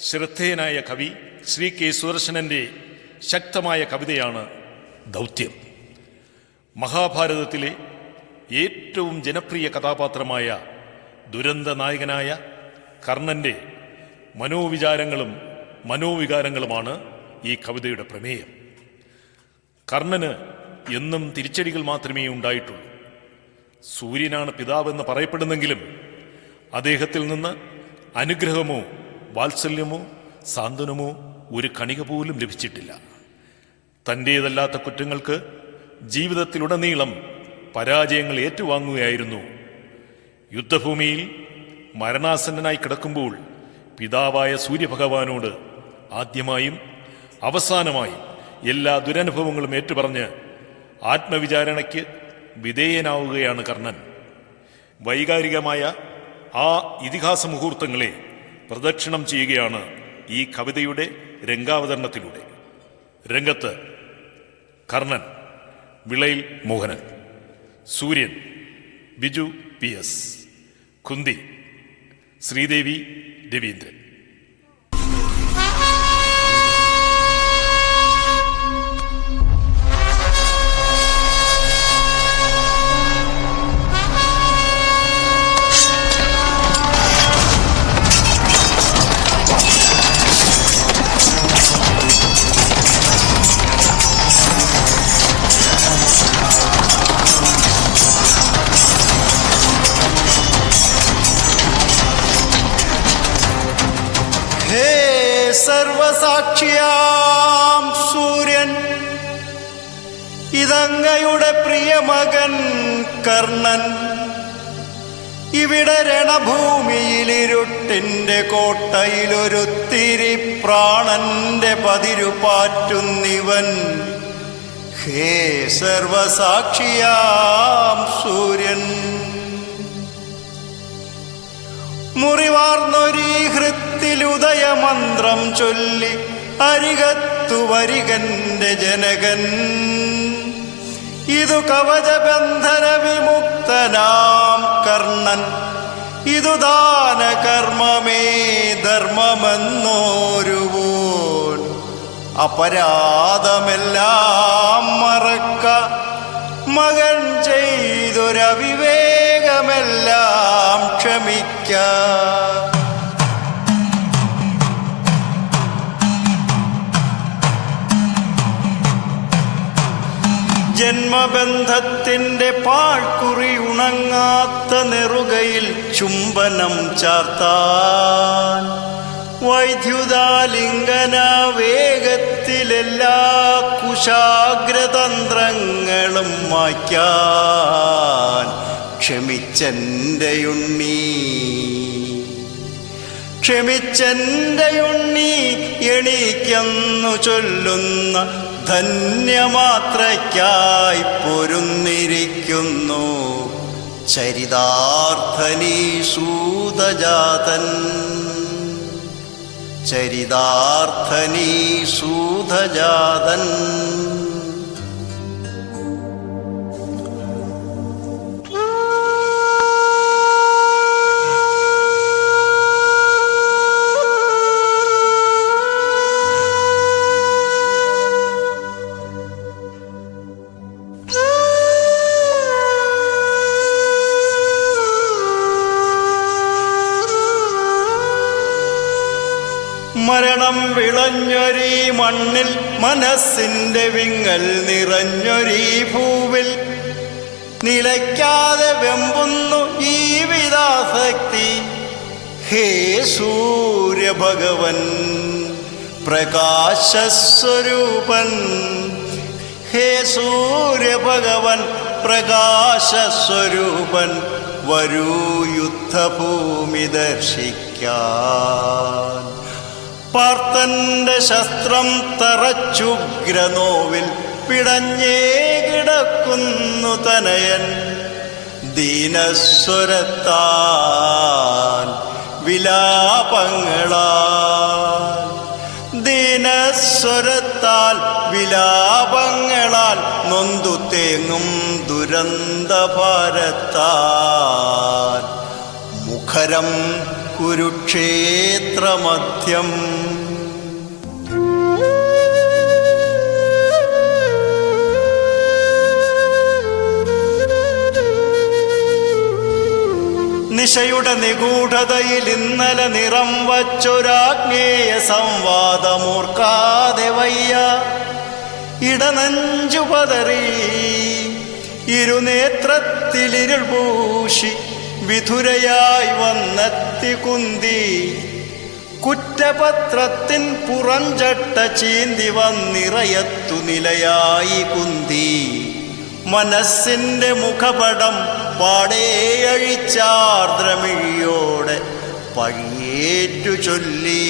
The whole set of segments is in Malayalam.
ശ്രദ്ധേയനായ കവി ശ്രീ കെ സുദർശനൻ്റെ ശക്തമായ കവിതയാണ് ദൗത്യം. മഹാഭാരതത്തിലെ ഏറ്റവും ജനപ്രിയ കഥാപാത്രമായ ദുരന്ത നായകനായ കർണൻ്റെ മനോവിചാരങ്ങളും മനോവികാരങ്ങളുമാണ് ഈ കവിതയുടെ പ്രമേയം. കർണന് എന്നും തിരിച്ചടികൾ മാത്രമേ ഉണ്ടായിട്ടുള്ളൂ. സൂര്യനാണ് പിതാവെന്ന് പറയപ്പെടുന്നെങ്കിലും അദ്ദേഹത്തിൽ നിന്ന് അനുഗ്രഹമോ വാത്സല്യമോ സാന്ത്വനമോ ഒരു കണിക പോലും ലഭിച്ചിട്ടില്ല. തൻ്റേതല്ലാത്ത കുറ്റങ്ങൾക്ക് ജീവിതത്തിലുടനീളം പരാജയങ്ങൾ ഏറ്റുവാങ്ങുകയായിരുന്നു. യുദ്ധഭൂമിയിൽ മരണാസന്നനായി കിടക്കുമ്പോൾ പിതാവായ സൂര്യഭഗവാനോട് ആദ്യമായും അവസാനമായും എല്ലാ ദുരനുഭവങ്ങളും ഏറ്റുപറഞ്ഞ് ആത്മവിചാരണയ്ക്ക് വിധേയനാവുകയാണ് കർണൻ. വൈകാരികമായ ആ ഇതിഹാസ മുഹൂർത്തങ്ങളെ പ്രദക്ഷിണം ചെയ്യുകയാണ് ഈ കവിതയുടെ രംഗാവതരണത്തിലൂടെ. രംഗത്ത് കർണൻ വിളയിൽ മോഹനൻ, സൂര്യൻ ബിജു PS, കുന്തി ശ്രീദേവി രവീന്ദ്രൻ. സർവസാക്ഷിയാം സൂര്യൻ, ഇതങ്ങയുടെ പ്രിയമകൻ കർണൻ. ഇവിടെ രണഭൂമിയിലിരുട്ടിൻ്റെ കോട്ടയിലൊരുത്തിരി പ്രാണന്റെ പതിരുപാറ്റുന്നിവൻ. ഹേ സർവസാക്ഷിയാം സൂര്യൻ, മുറിവാർന്നൊരീ ഹൃത്തിലുദയമന്ത്രം ചൊല്ലി അരികത്തു വരികന്റെ ജനകൻ. ഇതു കവചബന്ധന വിമുക്തനാം കർണൻ, ഇതു ദാനകർമ്മമേ ധർമ്മമെന്നോരുവോൻ. അപരാധമെല്ലാം മറക്ക, മകൻ ചെയ്തൊരവിവേകമെല്ലാം ക്ഷമിക്ക. ജന്മബന്ധത്തിൻ്റെ പാഴ്ക്കുറി ഉണങ്ങാത്ത നെറുകയിൽ ചുംബനം ചാർത്താൻ, വൈദ്യുതാലിംഗന വേഗത്തിലെല്ലാ കുശാഗ്രതന്ത്രങ്ങളും മായ്ക്കാൻ ക്ഷമിച്ചെൻ്റെയുണ്ണി, ക്ഷമിച്ചെൻ്റെയുണ്ണി എണീക്കെന്നു ചൊല്ലുന്ന ധന്യമാത്രയ്ക്കായി പൊരുന്നിരിക്കുന്നു ചരിതാർത്ഥനീ സൂതജാതൻ, ചരിതാർത്ഥനീ സൂതജാതൻ. മരണം വിളഞ്ഞൊരീ മണ്ണിൽ മനസ്സിൻ്റെ വിങ്ങൽ നിറഞ്ഞൊരീ ഭൂവിൽ നിലയ്ക്കാതെ വെമ്പുന്നു ജീവിതാസക്തി. ഹേ സൂര്യഭഗവൻ പ്രകാശസ്വരൂപൻ, ഹേ സൂര്യഭഗവൻ പ്രകാശസ്വരൂപൻ, വരൂ യുദ്ധഭൂമി ദർശിക്കാൻ. പാർത്തന്റെ ശസ്ത്രം തറച്ചുഗ്രനോവിൽ പിടഞ്ഞേ കിടക്കുന്നു തനയൻ. ദീനസ്വരത്താൽ വിലാപങ്ങളാൽ, ദീനസ്വരത്താൽ വിലാപങ്ങളാൽ നൊന്തു തേങ്ങും ദുരന്തഭാരത്താൽ മുഖരം കുരുക്ഷേത്ര നേത്രമധ്യം. നിശയുടെ നിഗൂഢതയിൽ ഇന്നലെ നിറം വച്ചൊരാഗ്നേയ സംവാദമൂർക്കാതെ വയ്യ. ഇടനഞ്ചു പതറി ഇരുനേത്രത്തിലിരുൾ പൂശി വിധുരയായി വന്നെത്തി കുന്തി. കുറ്റപത്രത്തിൻ പുറഞ്ചട്ട ചീന്തി വന്നിറയത്തു നിലയായി കുന്തി. മനസ്സിന്റെ മുഖപടം പാടേയഴിച്ചാർദ്രമിഴിയോടെ പഴിയേറ്റു ചൊല്ലി.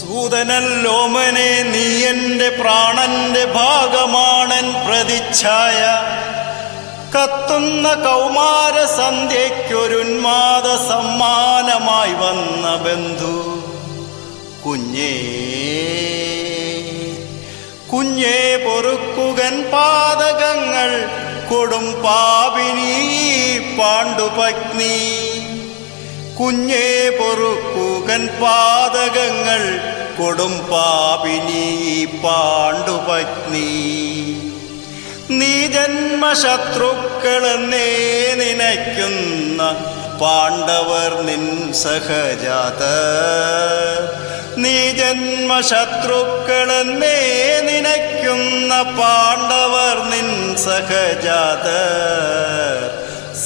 സൂതനല്ലോമനെ, നീ എൻ്റെ പ്രാണന്റെ ഭാഗമാണൻ പ്രതിച്ഛായ. കത്തുന്ന കൗമാര സന്ധ്യയ്ക്കൊരുന്മാദ സമ്മാനമായി വന്ന ബന്ധു. കുഞ്ഞേ കുഞ്ഞേ പൊറുക്കുകൻ പാതകങ്ങൾ കൊടും പാപിനീ പാണ്ഡുപത്നി. കുഞ്ഞേ പൊറുക്കുകൻ പാതകങ്ങൾ കൊടും പാപിനീ പാണ്ഡുപത്നി. നീ ജന്മശത്രുക്കളെന്നേ നിനയ്ക്കുന്ന പാണ്ഡവർ നിൻ സഹജാത. നീ ജന്മശത്രുക്കളെന്നേ നിനയ്ക്കുന്ന പാണ്ഡവർ നിൻ സഹജാത.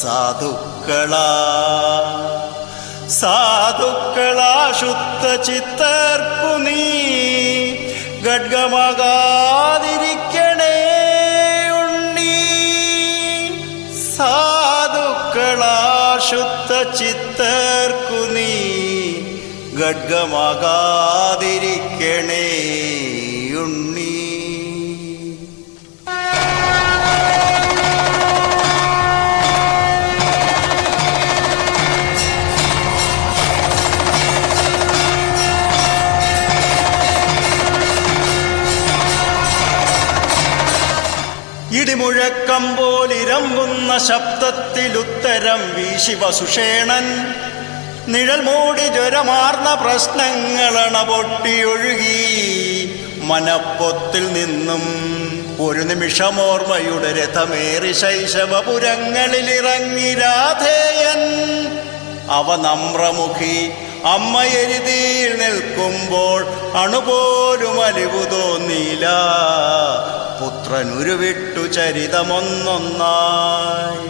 സാധുക്കളാ ശുദ്ധ ചിത്തർക്കു നീ ഖഡ്ഗമാകാതിരിക്കണേ ഉണ്ണി. സാധുക്കളാ ശുദ്ധ ചിത്തർക്കു നീ ഖഡ്ഗമാകാതിരിക്കണേ ഉണ്ണി. ഇടിമുഴക്കം പോലിരമ്പുന്ന ശബ്ദത്തിലുത്തരം വീശി വസുഷേണൻ. നിഴൽ മൂടി ജ്വരമാർന്ന പ്രശ്നങ്ങളണ പൊട്ടിയൊഴുകി മനപ്പൊത്തിൽ നിന്നും. ഒരു നിമിഷമോർമ്മയുടെ രഥമേറി ശൈശവപുരങ്ങളിലിറങ്ങി രാധേയൻ. അവ നമ്രമുഖി അമ്മയെരുതിയിൽ നിൽക്കുമ്പോൾ അണുപോലും അലിവു തോന്നിയില്ല. പുത്രനുരുവിട്ടു ചരിതമൊന്നൊന്നായി.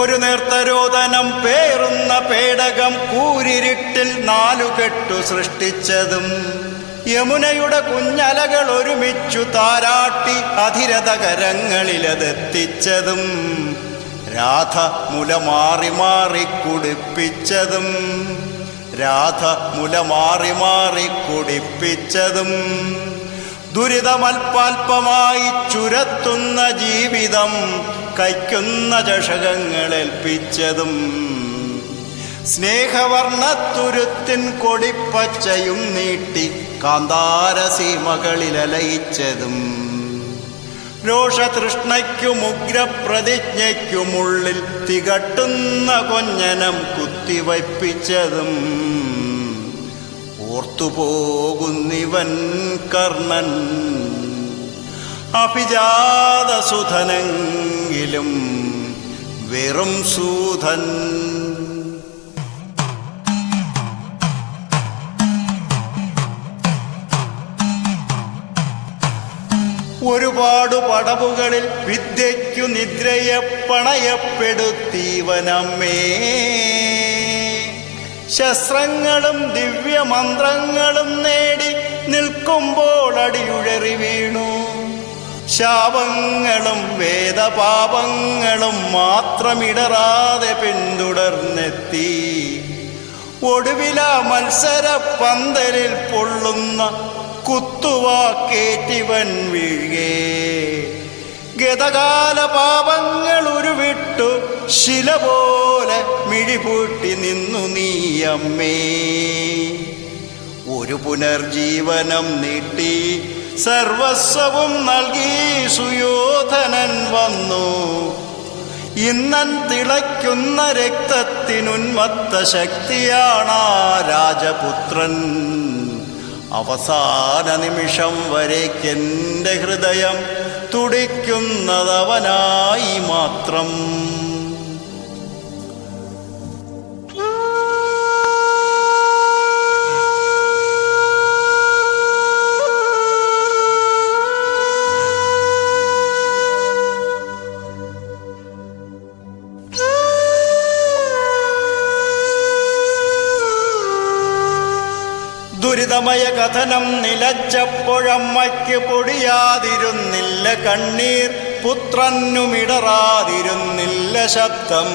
ഒരു നേർത്തരോദനം പേറുന്ന പേടകം കൂരിരുട്ടിൽ നാലുകെട്ടു സൃഷ്ടിച്ചതും. യമുനയുടെ കുഞ്ഞലകൾ ഒരുമിച്ചു താരാട്ടി അധിരഥകരങ്ങളിലതെത്തിച്ചതും. രാധ മുല മാറി മാറി കുടിപ്പിച്ചതും. രാധ മുല മാറി മാറി കുടിപ്പിച്ചതും. ദുരിതമൽപാൽപമായി ചുരത്തുന്ന ജീവിതം കൈക്കുന്ന ചഷകങ്ങളേൽപ്പിച്ചതും. സ്നേഹവർണ്ണത്തുരുത്തിൻ കൊടിപ്പച്ചയും നീട്ടി കാന്താരസീമകളിലലയിച്ചതും. രോഷതൃഷ്ണയ്ക്കും ഉഗ്രപ്രതിജ്ഞയ്ക്കുമുള്ളിൽ തികട്ടുന്ന കൊഞ്ഞനം കുത്തിവയ്പ്പിച്ചതും. ഓർത്തുപോകുന്നിവൻ കർണൻ അഭിജാതസുധനെങ്കിലും വെറും സൂധൻ. ഒരുപാടു പടവുകളിൽ വിദ്യയ്ക്കു നിദ്രയെ പണയപ്പെടുത്തീവനമ്മേ. ശസ്ത്രങ്ങളും ദിവ്യമന്ത്രങ്ങളും നേടി നിൽക്കുമ്പോൾ അടിയുഴറി വീണു. ശാപങ്ങളും വേദപാപങ്ങളും മാത്രമിടറാതെ പിന്തുടർന്നെത്തി. ഒടുവില മത്സര പന്തലിൽ പൊള്ളുന്ന കുത്തുവാക്കേറ്റിവൻ വീഴേ. ഗതകാല പാപങ്ങൾ ഉരുവിട്ടു ശില പോലെ മിഴിപൂട്ടി നിന്നു നീ അമ്മേ. ഒരു പുനർജീവനം നീട്ടി സർവസ്വവും നൽകി സുയോധനൻ വന്നു. ഇന്നൻ തിളയ്ക്കുന്ന രക്തത്തിനുന്മത്ത ശക്തിയാണ് രാജപുത്രൻ. അവസാന നിമിഷം വരേക്കെൻ്റെ ഹൃദയം തുടിക്കുന്നതവനായി മാത്രം. ദുരിതമയ കഥനം നിലച്ചപ്പോഴമ്മയ്ക്ക് പൊടിയാതിരുന്നില്ല കണ്ണീർ, പുത്രനുമിടറാതിരുന്നില്ല ശബ്ദം.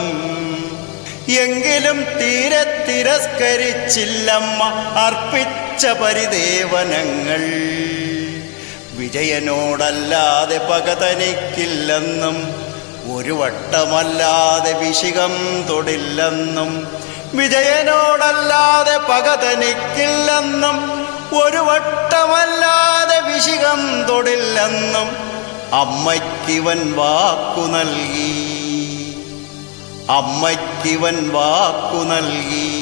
എങ്കിലും തീരെ തിരസ്കരിച്ചില്ലമ്മ അർപ്പിച്ച പരിദേവനങ്ങൾ. വിജയനോടല്ലാതെ പക തനിക്കില്ലെന്നും ഒരു വട്ടമല്ലാതെ വിശികം തൊടില്ലെന്നും. വിജയനോടല്ലാതെ പക തനിക്കില്ലെന്നും ഒരു വട്ടമല്ലാതെ വിശികം തൊടില്ലെന്നും അമ്മയ്ക്കിവൻ വാക്കു നൽകി.